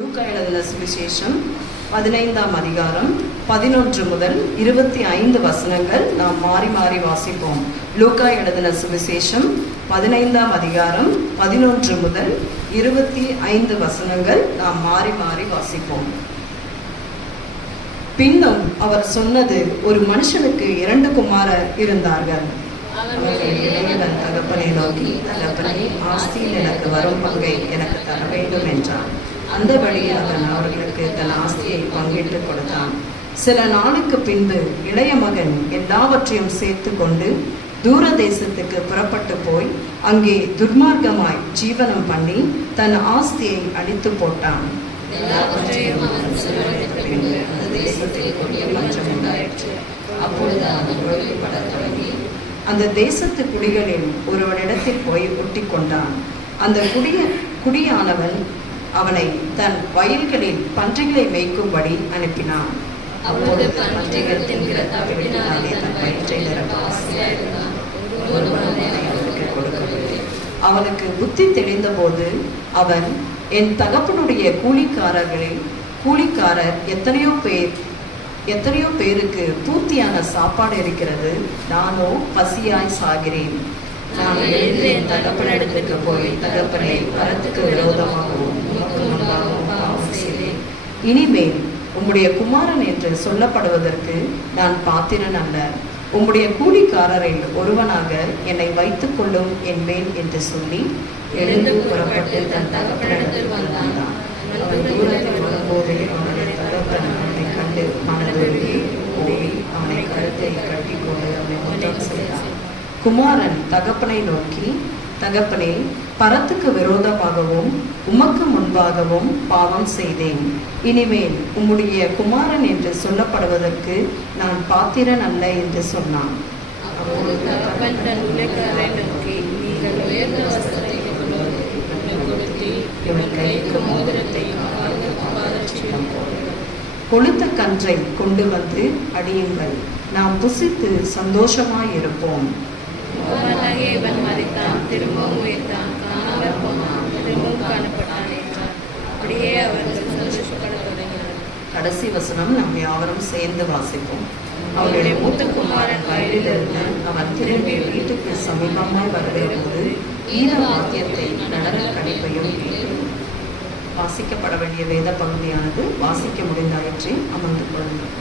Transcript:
லூக்கா எழுதின சுவிசேஷம் 15ஆம் அதிகாரம் 11 முதல் 25 வசனங்கள் நாம் மாறி மாறி வாசிப்போம். லூக்கா எழுதின சுவிசேஷம் 15ஆம் அதிகாரம் 11 முதல் 25 வசனங்கள் நாம் மாறி மாறி வாசிப்போம். பின்னும் அவர் சொன்னது, ஒரு மனுஷனுக்கு 2 குமாரர் இருந்தார்கள். அவர்கள் தன் தகப்பனை நோக்கி, தகப்பனே, ஆஸ்தியில் எனக்கு வரும் பங்கை எனக்கு தர வேண்டும் என்றான். அந்த வழியில் அவன் அவர்களுக்கு தன் ஆஸ்தியை பங்கிட்டு கொடுத்தான். சில நாளுக்கு பின்பு இளைய மகன் எல்லாவற்றையும் சேர்த்து கொண்டு தூர தேசத்துக்கு புறப்பட்டு போய் அங்கே துர்மார்க்கமாய் ஜீவனம் பண்ணி தன் ஆஸ்தியை அழித்து போட்டான். அந்த தேசத்து குடிகளில் ஒருவனிடத்தில் போய் ஒட்டி கொண்டான். அந்த குடியானவன் அவனை தன் வயல்களில் பன்றிகளை மேய்க்கும்படி அனுப்பினான். அப்பொழுது பன்றிகள் தின்கிற தவிட்டினாலே தன் வயிற்றை நிரப்ப ஆசையாயிருந்தான். அவனுக்கு புத்தி தெளிந்த போது அவன், என் தகப்பனுடைய கூலிக்காரர் எத்தனையோ பேருக்கு பூர்த்தியான சாப்பாடு இருக்கிறது, நானோ பசியாய் சாகிறேன். நான் எழுந்து என் தகப்பனிடத்துக்கு போய், தகப்பனை, வரத்துக்கு விரோதமாகவும் உமக்கு முன்பாகவும் பாவம் செய்தேன். இனிமேல் உம்முடைய குமாரன் என்று சொல்லப்படுவதற்கு நான் பாத்திரன் அல்ல. உம்முடைய கூலிக்காரரில் ஒருவனாக என்னை வைத்துக் கொள்ளும் என்பேன் என்று சொல்லி எழுந்து புறப்பட்டு தன் தகப்பனிடத்தில் வந்தான். அவன் தூரத்தில் வரும்போதே அவனுடைய தகப்பன் அவனை கண்டு மனதுருகி ஓடி அவனை கழுத்தை கட்டி கொண்டு அவனை முத்தம் செய்தான். குமாரன் தகப்பனை நோக்கி, தகப்பனே, பரத்துக்கு விரோதமாகவும் உமக்கு முன்பாகவும் பாவம் செய்தேன். இனிமேல் உம்முடைய குமாரன் என்று சொல்லப்படுவதற்கு நான் பாத்திரன் அல்ல என்று சொன்னான். கொளுத்த கன்றை கொண்டு வந்து அடியுங்கள், நாம் புசித்து சந்தோஷமாயிருப்போம். இவன் மரித்தான், திரும்பவும் உயிர்த்தான், காணாமற் போனான், திரும்பவும் காணப்பட்டான் என்றார். அப்படியே அவர்கள் சந்தோஷப்பட தொடங்கினர். கடைசி வசனம் நாம் யாவரும் சேர்ந்து வாசிப்போம். அவருடைய மூத்த குமாரன் வயலிலிருந்து அவன் திரும்பி வீட்டுக்கு சமீபமாய் வரும்போது ஈர வாத்தியத்தை நடன கணிப்பையும் கேட்டு. வாசிக்கப்பட வேண்டிய வேத பகுதியானது வாசிக்க முடிந்தாயிற்று. அமர்ந்து கொள்ளுங்கள்.